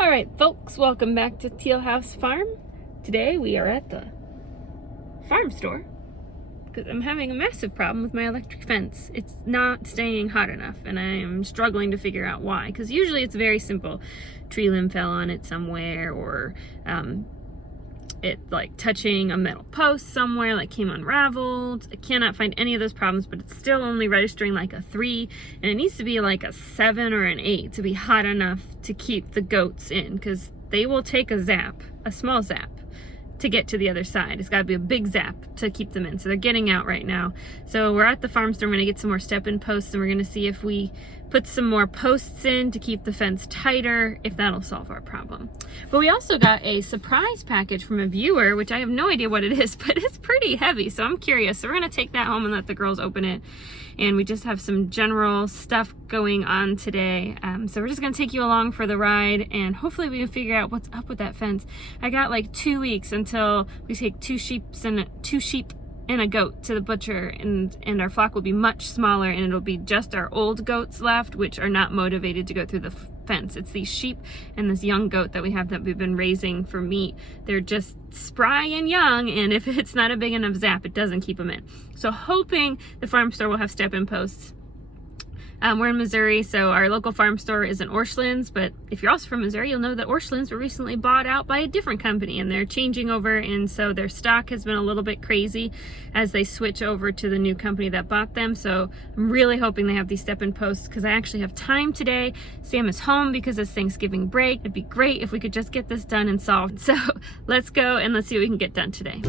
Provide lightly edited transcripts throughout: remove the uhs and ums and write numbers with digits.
Alright folks, welcome back to Teal House Farm. Today we are at the farm store because I'm having a massive problem with my electric fence. It's not staying hot enough and I am struggling to figure out why, because usually it's very simple. Tree limb fell on it somewhere, or it like touching a metal post somewhere, like came unraveled. I cannot find any of those problems, but it's still only registering like a 3, and it needs to be like a 7 or an 8 to be hot enough to keep the goats in, because they will take a zap, a small zap, to get to the other side. It's got to be a big zap to keep them in. So they're getting out right now. So we're at the farm store. I'm going to get some more step-in posts, and we're going to see if we put some more posts in to keep the fence tighter, if that'll solve our problem. But we also got a surprise package from a viewer, which I have no idea what it is, but it's pretty heavy, so I'm curious. So we're going to take that home and let the girls open it. And we just have some general stuff going on today. So we're just going to take you along for the ride, and hopefully we can figure out what's up with that fence. I got like 2 weeks until we take two sheep and a goat to the butcher, and our flock will be much smaller, and it'll be just our old goats left, which are not motivated to go through the fence. It's these sheep and this young goat that we have that we've been raising for meat. They're just spry and young, and if it's not a big enough zap, it doesn't keep them in. So hoping the farm store will have step-in posts. We're in Missouri, so our local farm store is in Orscheln's, but if you're also from Missouri, you'll know that Orscheln's were recently bought out by a different company, and they're changing over, and so their stock has been a little bit crazy as they switch over to the new company that bought them. So I'm really hoping they have these step-in posts, because I actually have time today. Sam is home because it's Thanksgiving break. It'd be great if we could just get this done and solved. So let's go and let's see what we can get done today.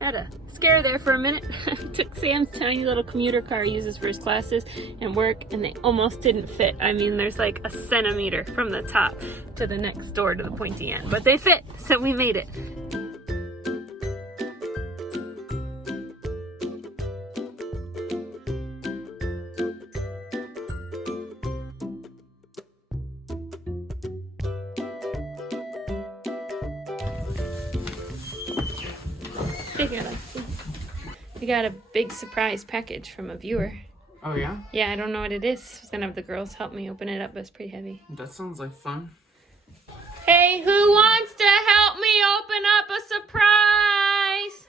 Had a scare there for a minute. Took Sam's tiny little commuter car he uses for his classes and work, and they almost didn't fit. I mean, there's like a centimeter from the top to the next door to the pointy end, but they fit, so we made it. We got a big surprise package from a viewer. Oh yeah? Yeah, I don't know what it is. I was gonna have the girls help me open it up, but it's pretty heavy. That sounds like fun. Hey, who wants to help me open up a surprise?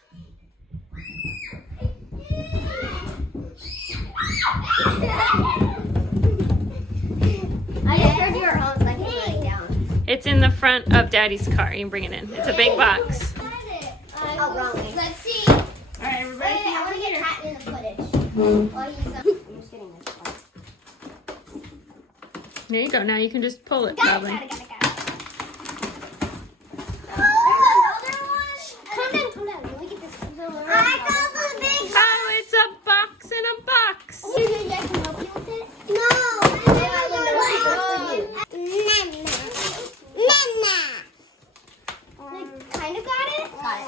I just heard you were home, so I can lay it down. It's in the front of Daddy's car. You can bring it in. It's a big box. Oh, wrong way. Let's see. All right, everybody. Wait, I want to get Pat in the footage. I'm just getting this one. There you go. Now you can just pull it, Got probably. it. There's another one. Calm down. Let me get this. I got the big. Oh, it's a box in a box. I can help you with it? No. Kind of got it? Got it.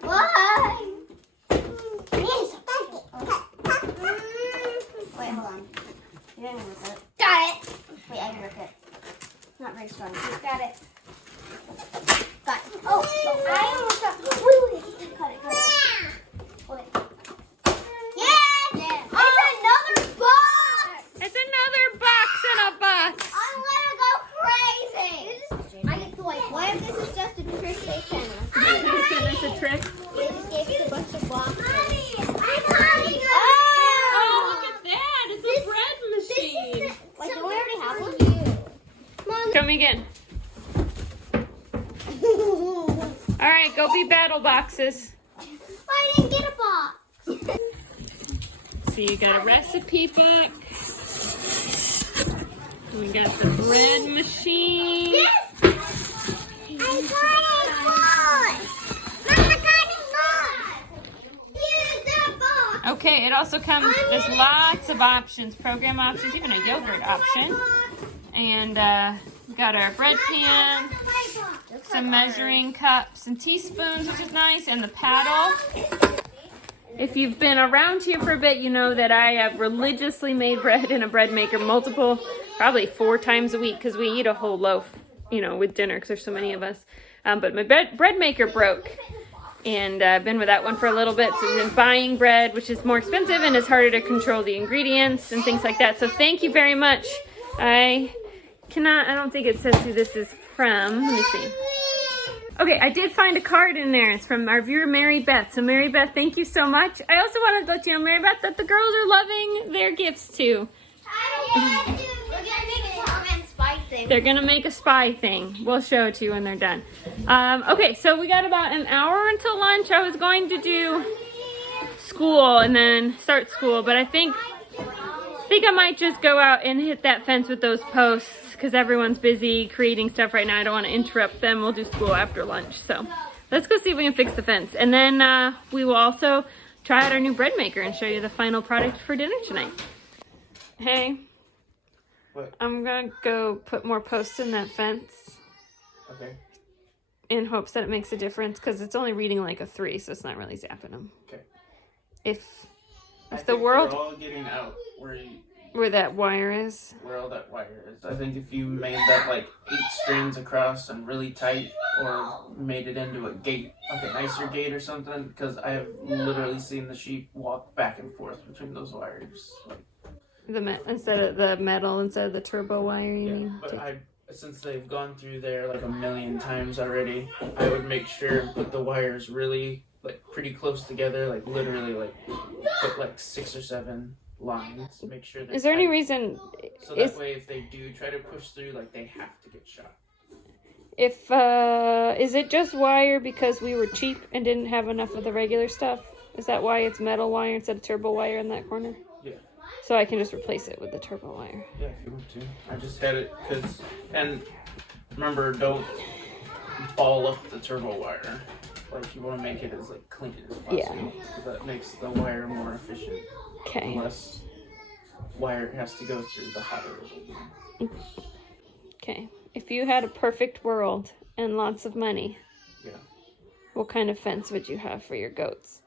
Why? Wait, hold on. You didn't rip it. Got it. Wait, I can rip it. Not very strong. Got it. Got it. Oh, I almost got. Wait. Cut it. Hold it. Yeah. It's another box. It's another box in a box. I'm gonna go crazy. I get to like. What if this is just a trick they sent us? Is this a trick? They just gave us a bunch of boxes. Oh, look at that. It's a bread machine. Wait, do we already have one? Mom. Come again. All right, go be battle boxes. I didn't get a box. So you got a recipe book. We got the bread machine. Yes! I got a box! Mama got a box! Here's the box! Okay, it also comes, there's lots of options, program options, even a yogurt option. And we got our bread pan, some measuring cups and teaspoons, which is nice, and the paddle. If you've been around here for a bit, you know that I have religiously made bread in a bread maker probably 4 times a week, because we eat a whole loaf you know, with dinner because there's so many of us. But my bread maker broke, and I've been with that one for a little bit. So I've been buying bread, which is more expensive and it's harder to control the ingredients and things like that. So thank you very much. I don't think it says who this is from. Let me see. Okay, I did find a card in there. It's from our viewer, Mary Beth. So Mary Beth, thank you so much. I also wanted to let you know, Mary Beth, that the girls are loving their gifts too. They're gonna make a spy thing. We'll show it to you when they're done. Okay, so we got about an hour until lunch. I was going to do school and then start school, but I think I might just go out and hit that fence with those posts because everyone's busy creating stuff right now. I don't want to interrupt them. We'll do school after lunch. So let's go see if we can fix the fence. And then we will also try out our new bread maker and show you the final product for dinner tonight. Hey. What? I'm going to go put more posts in that fence. Okay. In hopes that it makes a difference because it's only reading like a 3, so it's not really zapping them. Okay. If I the world... We're all getting out where that wire is. where all that wire is. I think if you made that like 8 strands across and really tight, or made it into a gate, like a nicer gate or something, because I have literally seen the sheep walk back and forth between those wires. Like, Instead of the metal, instead of the turbo wire, you mean? but since they've gone through there like a million times already, I would make sure and put the wires really like pretty close together, like literally like put like 6 or 7 lines to make sure they're Is there any tight. reason... So that way if they do try to push through, like they have to get shot. If, is it just wire because we were cheap and didn't have enough of the regular stuff? Is that why it's metal wire instead of turbo wire in that corner? Yeah. So I can just replace it with the turbo wire. Yeah, if you want to. I just had it because, and remember, don't ball up the turbo wire. Like you want to make it as like clean as possible. Yeah. Because that makes the wire more efficient. Okay. Less wire has to go through, the hotter it will be. Okay. If you had a perfect world and lots of money, Yeah. what kind of fence would you have for your goats?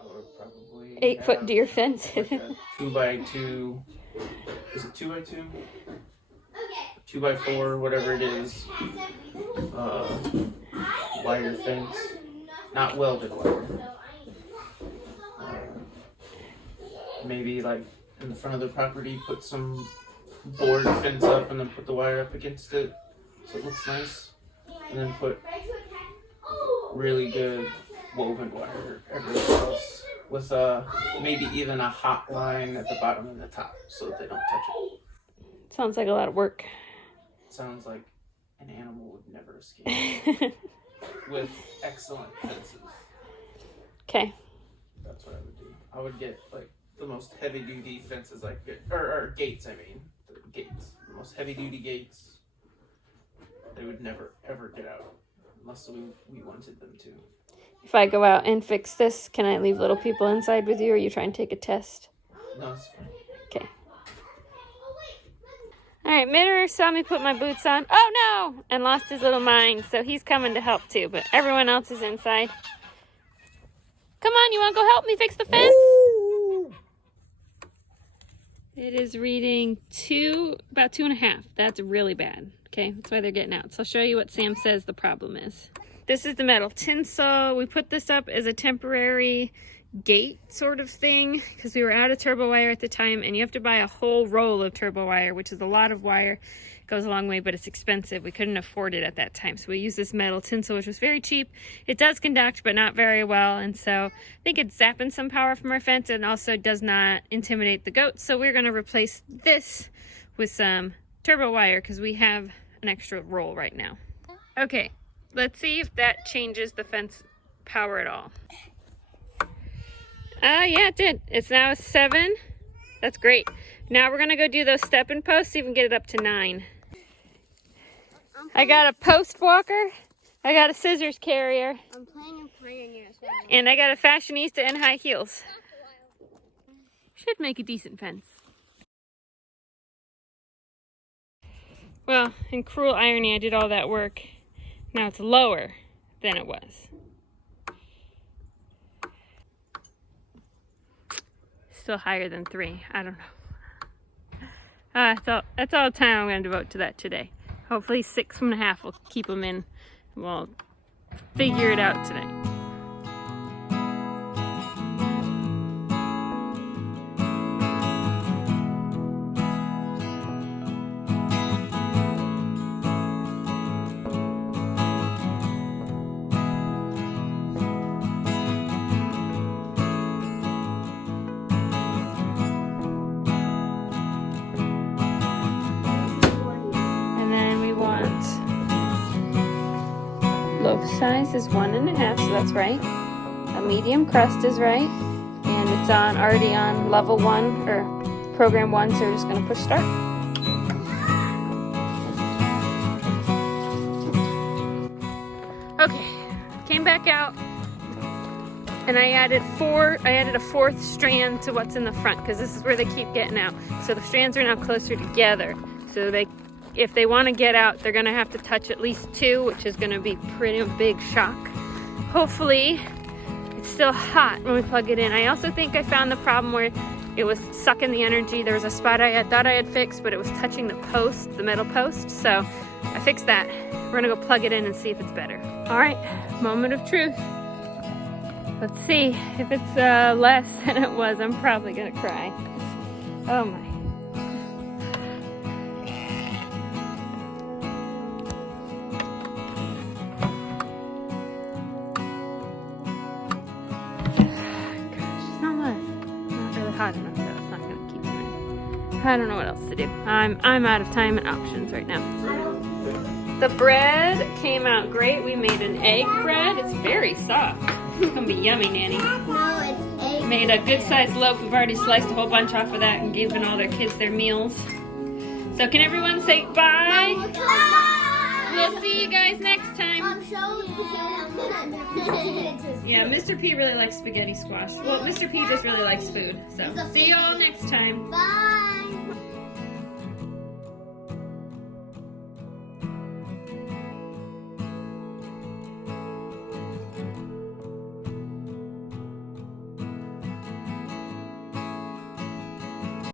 I would probably 8-foot deer fence. like a 2x2. Is it 2x2? 2x4, whatever it is. Wire fence, not welded wire. Maybe like in the front of the property, put some board fence up and then put the wire up against it so it looks nice. And then put really good woven wire everywhere else with maybe even a hot line at the bottom and the top so that they don't touch it. Sounds like a lot of work. Sounds like an animal would never escape. With excellent fences. Okay. That's what I would do. I would get like the most heavy duty fences I could, or gates, I mean. The gates. The most heavy duty gates. They would never ever get out unless we wanted them to. If I go out and fix this, can I leave little people inside with you, or are you trying to take a test? No, it's fine. Okay. Alright, Mitter saw me put my boots on. Oh no! And lost his little mind, so he's coming to help too, but everyone else is inside. Come on, you want to go help me fix the fence? It is reading about 2.5. That's really bad. Okay, that's why they're getting out. So I'll show you what Sam says the problem is. This is the metal tinsel. We put this up as a temporary gate sort of thing because we were out of turbo wire at the time, and you have to buy a whole roll of turbo wire, which is a lot of wire. It goes a long way, but it's expensive. We couldn't afford it at that time, so we used this metal tinsel, which was very cheap. It does conduct, but not very well, and so I think it's zapping some power from our fence and also does not intimidate the goats. So we're going to replace this with some turbo wire because we have an extra roll right now. Okay, let's see if that changes the fence power at all. Yeah, it did. It's now 7. That's great. Now we're going to go do those stepping posts, see if we can get it up to 9. I got a post walker. I got a scissors carrier. I'm playing a pioneer as well. And I got a fashionista in high heels. Should make a decent fence. Well, in cruel irony, I did all that work. Now it's lower than it was. Still higher than 3. I don't know. That's all the time I'm going to devote to that today. Hopefully 6.5 will keep them in. We'll figure it out tonight. Loaf size is 1.5, so that's right. A medium crust is right, and it's already on level 1 or program 1, so we're just going to push start. Okay, came back out, and I added a 4th strand to what's in the front because this is where they keep getting out. So the strands are now closer together, so if they want to get out, they're going to have to touch at least 2, which is going to be pretty big shock. Hopefully, it's still hot when we plug it in. I also think I found the problem where it was sucking the energy. There was a spot I thought I had fixed, but it was touching the post, the metal post. So I fixed that. We're going to go plug it in and see if it's better. All right, moment of truth. Let's see if it's less than it was. I'm probably going to cry. Oh my. Hot enough that it's not going to keep them in. I don't know what else to do. I'm out of time and options right now. The bread came out great. We made an egg bread. It's very soft. It's going to be yummy, Nanny. No, it's egg. Made a good sized loaf. We've already sliced a whole bunch off of that and given all their kids their meals. So can everyone say bye? Bye. We'll see you guys next time. Yeah, Mr. P really likes spaghetti squash. Well, Mr. P just really likes food. So see you all next time. Bye.